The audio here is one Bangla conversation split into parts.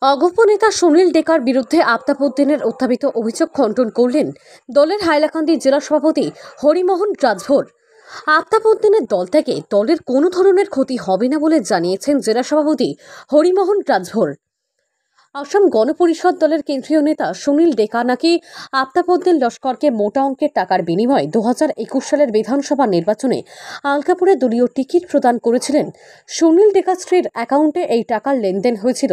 অগপ নেতা সুনীল ডেকার বিরুদ্ধে আফতাবউদ্দিনের উত্থাপিত অভিযোগ খণ্ডন করলেন দলের হাইলাকান্দি জেলা সভাপতি হরিমোহন রাজভর। আফতাবউদ্দিনের দল থেকে দলের কোনো ধরনের ক্ষতি হবে না বলে জানিয়েছেন জেলা সভাপতি হরিমোহন রাজভর। আসাম গণপরিষদ দলের কেন্দ্রীয় নেতা সুনীল ডেকা নাকি আফতাবউদ্দিন লস্করকে মোটা অঙ্কের টাকার বিনিময়ে 2021 সালের বিধানসভা নির্বাচনে আলকাপুরে দলীয় টিকিট প্রদান করেছিলেন। সুনীল ডেকা স্ত্রীর অ্যাকাউন্টে এই টাকার লেনদেন হয়েছিল।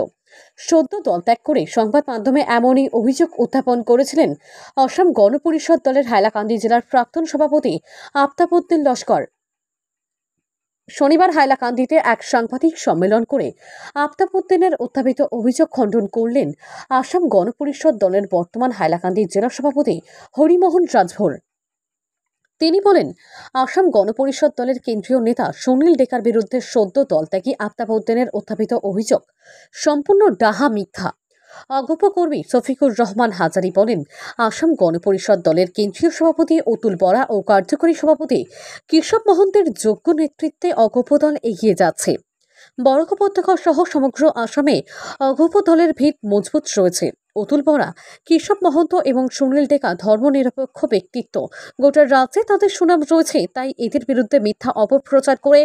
সদ্য দল ত্যাগ করে সংবাদ মাধ্যমে এমনই অভিযোগ উত্থাপন করেছিলেন আসাম গণপরিষদ দলের হাইলাকান্দি জেলার প্রাক্তন সভাপতি আফতাবউদ্দিন লস্কর। শনিবার হাইলাকান্দিতে এক সাংবাদিক সম্মেলন করে আফতাবউদ্দিনের উত্থাপিত অভিযোগ খণ্ডন করলেন আসাম গণপরিষদ দলের বর্তমান হাইলাকান্দি জেলা সভাপতি হরিমোহন রাজভর। তিনি বলেন, আসাম গণপরিষদ দলের কেন্দ্রীয় নেতা সুনীল ডেকার বিরুদ্ধে সদ্য দলত্যাগী আফতাবউদ্দিনের উত্থাপিত অভিযোগ সম্পূর্ণ ডাহা মিথ্যা। অগপ কর্মী শফিকুর রহমান হাজারি বলেন, আসাম গণপরিষদ দলের কেন্দ্রীয় সভাপতি অতুল বরা ও কার্যকরী সভাপতি কেশব মহন্তের যোগ্য নেতৃত্বে অগপ দল এগিয়ে যাচ্ছে। বরাক উপত্যকা সহ সমগ্র আসামে অগপ দলের ভিত মজবুত রয়েছে। অতুল বরা, কেশব মহন্ত এবং সুনীল ডেকা ধর্মনিরপেক্ষ ব্যক্তিত্ব। গোটা রাজ্যে তাদের সুনাম রয়েছে, তাই এদের বিরুদ্ধে মিথ্যা অপপ্রচার করে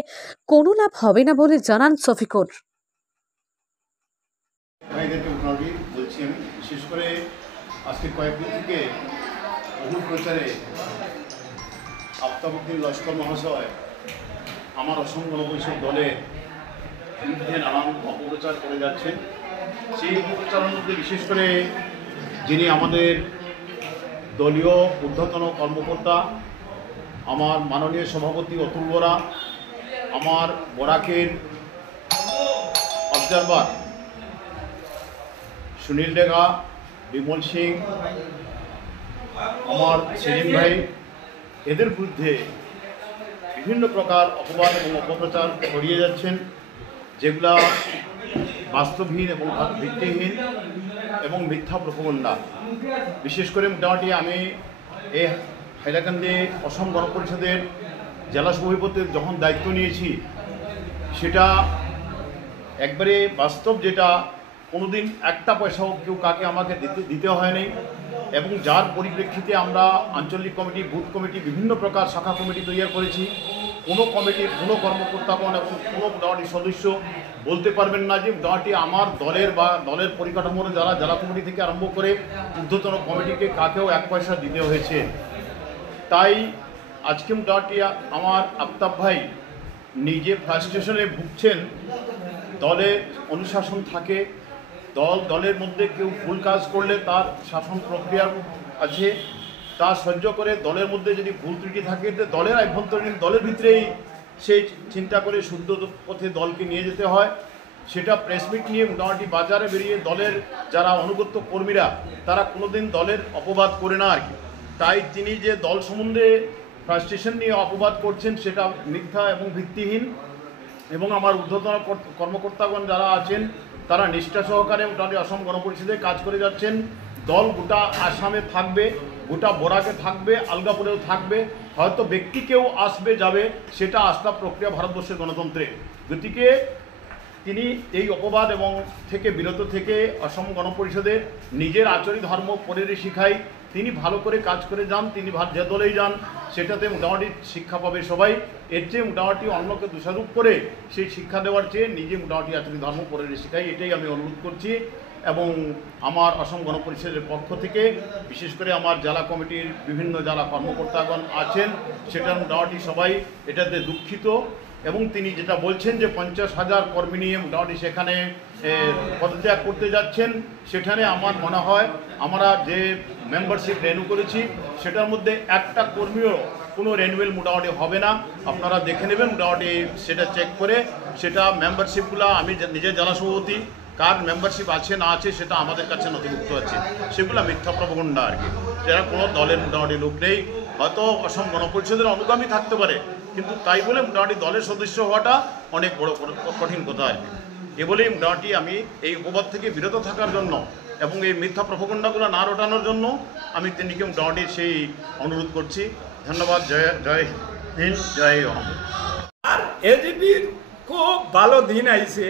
কোনো লাভ হবে না বলে জানান শফিকুর। বলছি আমি বিশেষ করে আজকে কয়েকদিন থেকে বহু প্রচারে আফতাবউদ্দিন লস্কর মহাশয় আমার অসম গণপরিষদ দলের বিরুদ্ধে নানান অপপ্রচার করে যাচ্ছেন। সেই অপপ্রচারের মধ্যে বিশেষ করে যিনি আমাদের দলীয় ঊর্ধ্বতন কর্মকর্তা, আমার মাননীয় সভাপতি অতুল বরা, আমার বরাকের অবজারভার সুনীল ডেকা, বিমল সিং, আমার সেলিম ভাই, এদের বিরুদ্ধে বিভিন্ন প্রকার অপবাদ এবং অপপ্রচার ছড়িয়ে যাচ্ছেন, যেগুলা বাস্তবহীন এবং ভিত্তিহীন এবং মিথ্যা প্রোপাগান্ডা। বিশেষ করে মোটামুটি আমি এই হাইলাকান্দি অসম গণপরিষদের জেলা সভাপতির যখন দায়িত্ব নিয়েছি, সেটা একবারে বাস্তব, যেটা কোনোদিন একটা পয়সাও কেউ কাকে আমাকে দিতে হয়নি, এবং যার পরিপ্রেক্ষিতে আমরা আঞ্চলিক কমিটি, বুথ কমিটি, বিভিন্ন প্রকার শাখা কমিটি তৈরি করেছি। কোনো কমিটির কোনো কর্মকর্তাগণ এবং কোনো মোটামুটি সদস্য বলতে পারবেন না যে মোটামুটি আমার দলের বা দলের পরিকাঠামোর যারা জেলা কমিটি থেকে আরম্ভ করে ঊর্ধ্বতন কমিটিকে কাকেও এক পয়সা দিতে হয়েছে। তাই আজকে মোটামুটি আমার আফতাব ভাই নিজে ফ্রাস্ট্রেশনে ভুগছেন। দলে অনুশাসন থাকে, দলের মধ্যে কেউ ভুল কাজ করলে তার শাসন প্রক্রিয়া আছে, তা সহ্য করে দলের মধ্যে যদি ভুল ত্রুটি থাকে দলের আভ্যন্তরীণ দলের ভিতরেই সেই চিন্তা করে শুদ্ধ পথে দলকে নিয়ে যেতে হয়। সেটা প্রেসমিট নিয়ে মোটামুটি বাজারে বেরিয়ে দলের যারা অনুগত কর্মীরা তারা কোনোদিন দলের অপবাদ করে না আর কি। তাই তিনি যে দল সম্বন্ধে ফ্রাস্ট্রেশন নিয়ে অপবাদ করছেন সেটা মিথ্যা এবং ভিত্তিহীন। এবং আমার ঊর্ধ্বতন কর্মকর্তাগণ যারা আছেন তারা নিষ্ঠা সহকারে মোটামুটি অসম গণপরিষদে কাজ করে যাচ্ছেন। দল গোটা আসামে থাকবে, গোটা বরাকে থাকবে, আলগাপুরেও থাকবে। হয়তো ব্যক্তি কেউ আসবে যাবে, সেটা আস্থা প্রক্রিয়া ভারতবর্ষের গণতন্ত্রে। গতিকে তিনি এই অপবাদ এবং থেকে বিরত থেকে অসম গণপরিষদের নিজের আচরিত ধর্ম পরেরই শিখাই তিনি ভালো করে কাজ করে যান। তিনি যে দলেই যান সেটাতে মোটামুটি শিক্ষা পাবে সবাই। এর চেয়ে মোটামুটি অন্যকে দোষারোপ করে সেই শিক্ষা দেওয়ার চেয়ে নিজে মোটামুটি আচরিত ধর্ম পরেরই শিখাই, এটাই আমি অনুরোধ করছি। এবং আমার অসম গণপরিষদের পক্ষ থেকে বিশেষ করে আমার জেলা কমিটির বিভিন্ন জেলা কর্মকর্তাগণ আছেন, সেটা মোটামুটি সবাই এটাতে দুঃখিত। এবং তিনি যেটা বলছেন যে 50,000 কর্মী নিয়ে মোটামুটি সেখানে পদত্যাগ করতে যাচ্ছেন, সেখানে আমার মনে হয় আমরা যে মেম্বারশিপ রেনিউ করেছি সেটার মধ্যে একটা কর্মীও কোনো রেনুয়েল মোটামুটি হবে না। আপনারা দেখে নেবেন মোটামুটি সেটা চেক করে। সেটা মেম্বারশিপগুলো আমি নিজের জেলা সভাপতি, কার মেম্বারশিপ আছে না আছে সেটা আমাদের কাছে নথিভুক্ত আছে, সেগুলো মিথ্যা প্রোপাগান্ডা আর কি। যারা কোনো দলের মোটামুটি লোক নেই, হয়তো অসম গণপরিষদের অনুগামী থাকতে পারে, কিন্তু তাই বলে মোটামুটি দলের সদস্য হওয়াটা অনেক বড় কঠিন কথা আর কি। এ বলেই মোটামুটি আমি এই উপবাদ থেকে বিরত থাকার জন্য এবং এই মিথ্যা প্রোপাগান্ডাগুলো না রটানোর জন্য আমি তিনিকে মোটামুটি সেই অনুরোধ করছি। ধন্যবাদ। জয় হিন্দ, জয় অসম। আর এজিপির খুব ভালো দিন আইছে।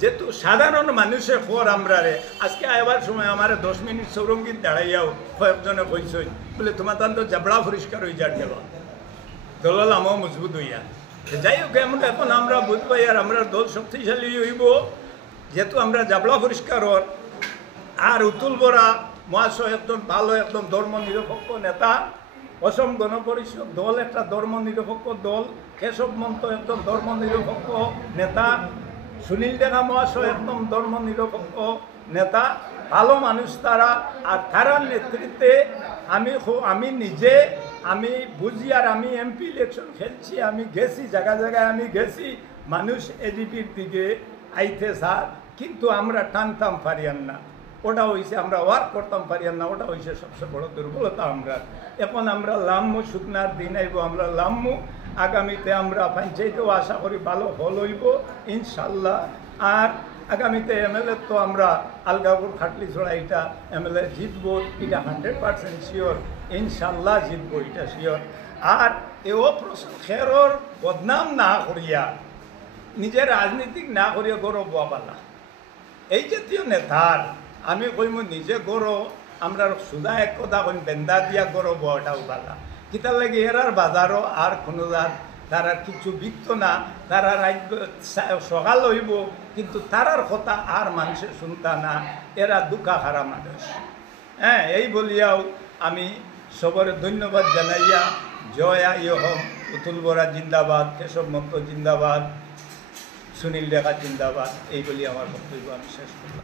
যেহেতু সাধারণ মানুষের খবর আমরা রে আজকে আবার সময় আমার 10 মিনিট সৌরঙ্গীত দাঁড়াইয়াও কয়েকজনে কইসই বলে তোমার তান তো জাবড়া পরিষ্কার হয়ে যার গেল দল আমও মজবুত হইয়া যাই হোক এমন এখন আমরা বুঝবাই আর আমরা দল শক্তিশালী হইব যেহেতু আমরা জাবড়া পরিষ্কার হর আর উতুল বরা মহাশয় একজন ভালো একদম ধর্ম নিরপেক্ষ নেতা অসম গণপরিষদ দল একটা ধর্ম নিরপেক্ষ দল কেশব মন্ত একজন ধর্ম নিরপেক্ষ নেতা সুনীল ডেকা মহাশয় একদম ধর্ম নিরপেক্ষ নেতা ভালো মানুষ তারা আর তারার নেতৃত্বে আমি নিজে আমি বুঝি আর আমি এমপি ইলেকশন খেলছি আমি গেছি জায়গায় জায়গায় আমি গেছি মানুষ এডিপির দিকে আইতে স্যার কিন্তু আমরা টানতাম পারিয়ান না ওটা হয়েছে আমরা ওয়ার্ক করতাম পারিয়ান না ওটা হয়েছে সবচেয়ে বড় দুর্বলতা আমরা এখন আমরা লাম্মু শুকনার দিন আইব আমরা লাম্মু আগামীতে আমরা পঞ্চায়েতেও আশা করি ভালো ফল হইব ইনশাল্লাহ আর আগামীতে এমএলএ তো আমরা আলগাপুর খাটলি ছড়া এটা এমএলএ জিতবো এটা 100% শিওর ইনশাল্লাহ জিতবো এটা শিওর আর এও প্রশ্ন খেরর বদনাম না করিয়া নিজের রাজনীতিক না করিয়া গৌরব বাবালা এই জাতীয় নেতার আমি কইম নিজে গৌরব আমরা সুদা এক কথা কইম বেন্দা দিয়া গৌরব ওটাও বালা কিতার লাগে এরার বাজারও আর কোনো তারা কিছু বিকত না তারা সকাল হইব কিন্তু তারার কথা আর মানুষের শুনতা না এরা দুঃখা খারা মানুষ হ্যাঁ এই বলিয়াও আমি সবরে ধন্যবাদ জানাইয়া জয় ইহম উতুল বরা জিন্দাবাদ কেশব মন্ত জিন্দাবাদ সুনীল ডেকা জিন্দাবাদ এই বলি আমার বক্তব্য আমি শেষ করলাম।